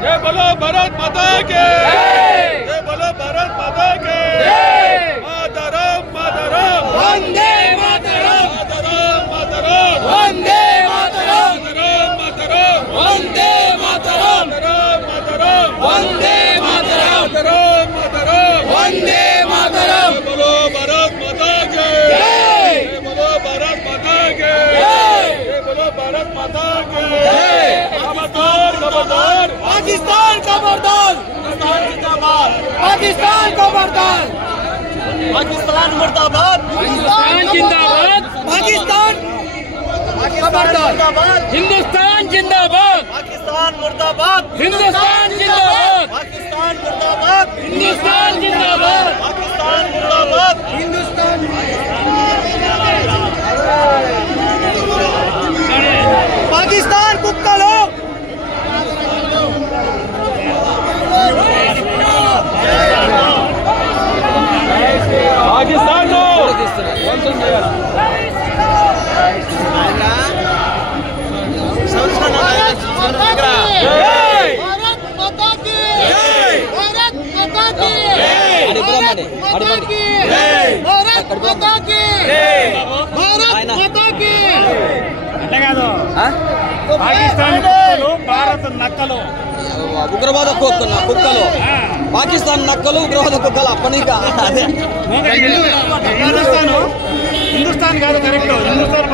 जय बोलो भारत माता के, जय बोलो भारत माता के। मातरम मातरम वंदे मातरम, मातरम मातरम वंदे मातरम, मातरम वंदे मातरम, मातरम वंदे मातरम, मातरम वंदे मातरम। बोलो भारत माता के, जय बोलो भारत माता के, बोलो भारत माता के। खबरदार खबरदार पाकिस्तान खबरदार, जिंदाबाद, पाकिस्तान खबरदार, पाकिस्तान मुर्दाबाद, पाकिस्तान जिंदाबाद, पाकिस्तान खबरदार, हिंदुस्तान जिंदाबाद, पाकिस्तान मुर्दाबाद, हिंदुस्तान जिंदाबाद, पाकिस्तान मुर्दाबाद, हिंदुस्तान जिंदाबाद, पाकिस्तान मुर्दाबाद, हिंदुस्तान। पाकिस्तान कुक्कलो, पाकिस्तान लो भारत माता की, भारत माता की, भारत माता की, भारत माता की, भारत माता की। పాకిస్తాన్ కుక్కలు, భారత నక్కలు, ఉగ్రవాద కుక్కలు, పాకిస్తాన్ నక్కలు, ఉగ్రవాద కుక్కలు అప్పనిక అదే హిందుస్థాన్ కాదు కరెక్ట్. హిందుస్థాన్